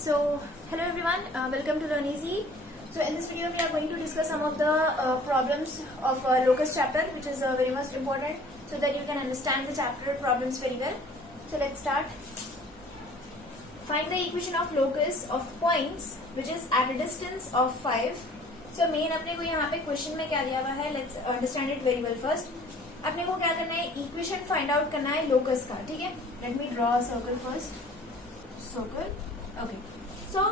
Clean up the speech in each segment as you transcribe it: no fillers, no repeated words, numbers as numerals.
So, hello everyone, welcome to Learn Easy. So, in this video, we are going to discuss some of the problems of locus chapter, which is very much important, so that you can understand the chapter problems very well. So, let's start. Find the equation of locus of points which is at a distance of 5. So, main अपने को यहाँ पे question में क्या दिया हुआ है, let's understand it very well first. अपने को क्या करना है, इक्वेशन फाइंड आउट करना है लोकस का, ठीक है. Let me draw a circle first. Circle. Okay. So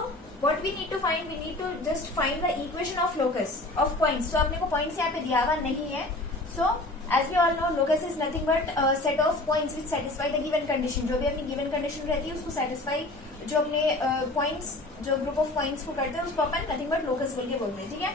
what we need to find? We need to just find the equation of locus of points. So अपने को points यहाँ पे दिया हुआ नहीं है. So as we all know, locus is nothing but a set of points which satisfy the given condition. जो भी अपनी given condition रहती है उसको satisfy, जो अपने points, जो group of points को करते हैं उसको अपन nothing but locus बोल के बोलते हैं, ठीक है.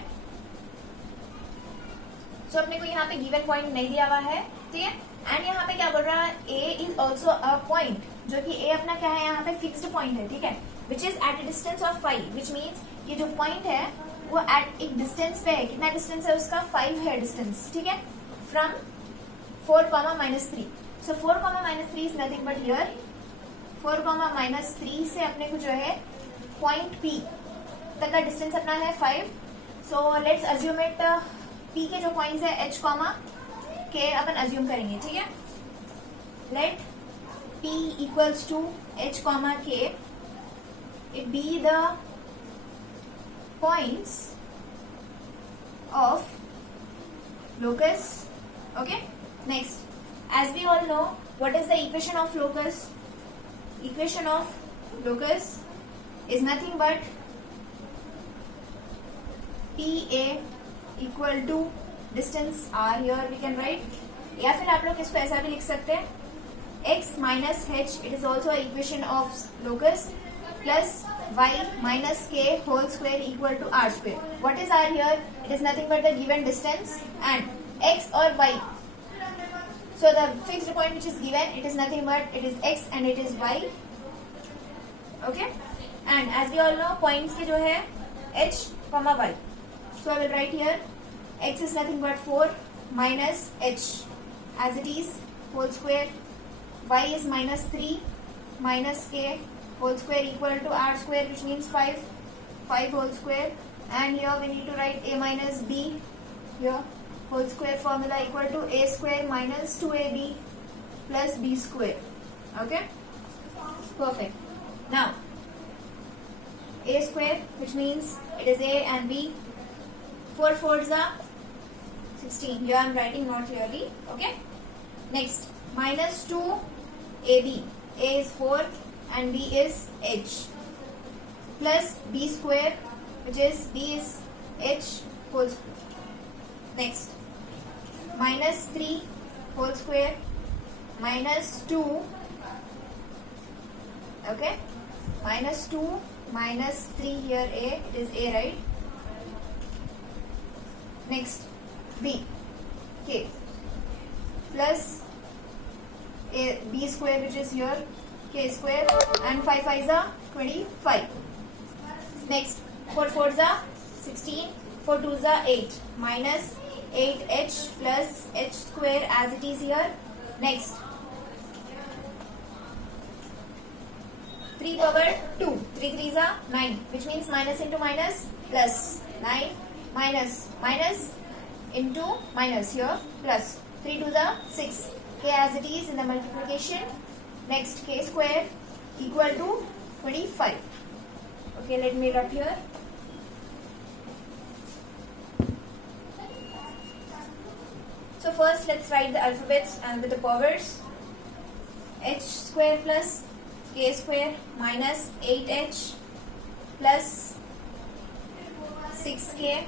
So अपने को यहाँ पे given point नहीं दिया हुआ है, ठीक है. एंड यहाँ पे क्या बोल रहा है, A is also a point, जो कि A अपना क्या है, यहाँ पे फिक्स्ड पॉइंट है, ठीक है, which is at a distance of 5, which means ये जो पॉइंट है वो एट एक डिस्टेंस पे है. कितना डिस्टेंस है उसका, 5 है डिस्टेंस, ठीक है, from 4, -3. So 4, -3 is nothing but here 4, -3 से अपने को जो है पॉइंट P तक का डिस्टेंस अपना है 5. So let's assume it, P के जो पॉइंट्स है H, K अपन अज्यूम करेंगे, ठीक है. Let P equals to H, K. It be the points of locus. Okay. Next, as we all know, what is the equation of locus? Equation of locus is nothing but PA equal to distance R. Here we can write, या फिर आप लोग इसको ऐसा भी लिख सकते हैं, x minus h, it is also an equation of locus, plus y minus k whole square equal to r square. What is r here? It is nothing but the given distance and x or y. So the fixed point which is given, it is nothing but it is x and it is y. Okay. And as we all know, points के जो है h, y. So I will write here x is nothing but 4 minus h as it is whole square. Y is -3 minus k whole square equal to r square, which means 5 whole square. And here we need to write a minus b here, whole square formula equal to a square minus 2ab plus b square. Okay, perfect. Now a square, which means it is a and b. 4 4s are 16. Here I am writing not clearly. Okay. Next, minus 2 AB. A is 4 and B is H, plus B square, which is B is H whole square. Next, minus 3 whole square minus 2. Okay, minus 2 minus 3 here A, it is A, right? Next, B, K, plus a b square, which is here k square, and 5 5s are 25. Next, 4 4s are 16, 4 2s are 8, minus 8h plus h square as it is here. Next, 3 power 2, 3 3s are 9, which means minus into minus plus 9 minus into minus here plus 3 2s are 6. K as it is in the multiplication. Next, k square equal to 25. Okay, let me write here. So first let's write the alphabets and with the powers. H square plus k square minus 8h plus 6k.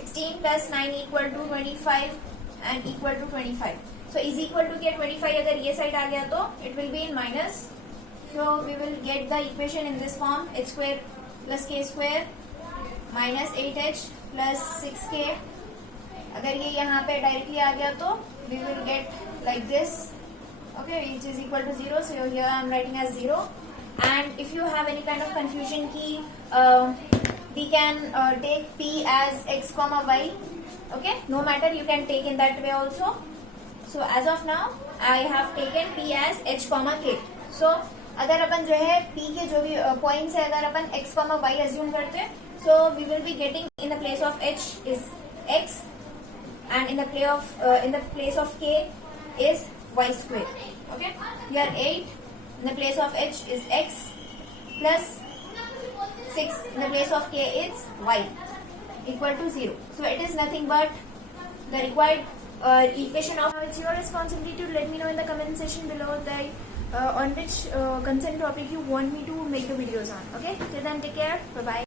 16 plus 9 equal to 25 and equal to 25. So is equal to के 25 अगर ये side आ गया तो it will be in minus. So we will get the equation in this form, h square plus k square minus 8h plus 6k. अगर ये यहाँ पे directly आ गया तो we will get like this. Okay, which is equal to 0. So here I am writing as 0. And if you have any kind of confusion key, we can take p as x, y. Okay, no matter, you can take in that way also. So as of now, I have taken p as h, k. So अगर अपन जो है p के जो भी points है अगर अपन x, y assume करते हैं, so we will be getting in the place of h is x and in the place of k is y square. Okay, here 8 in the place of h is x plus 6 in the place of k is y equal to 0. So it is nothing but the required equation of. It's your responsibility to let me know in the comment section below that on which concerned topic you want me to make the videos on. Okay, till then take care, bye bye.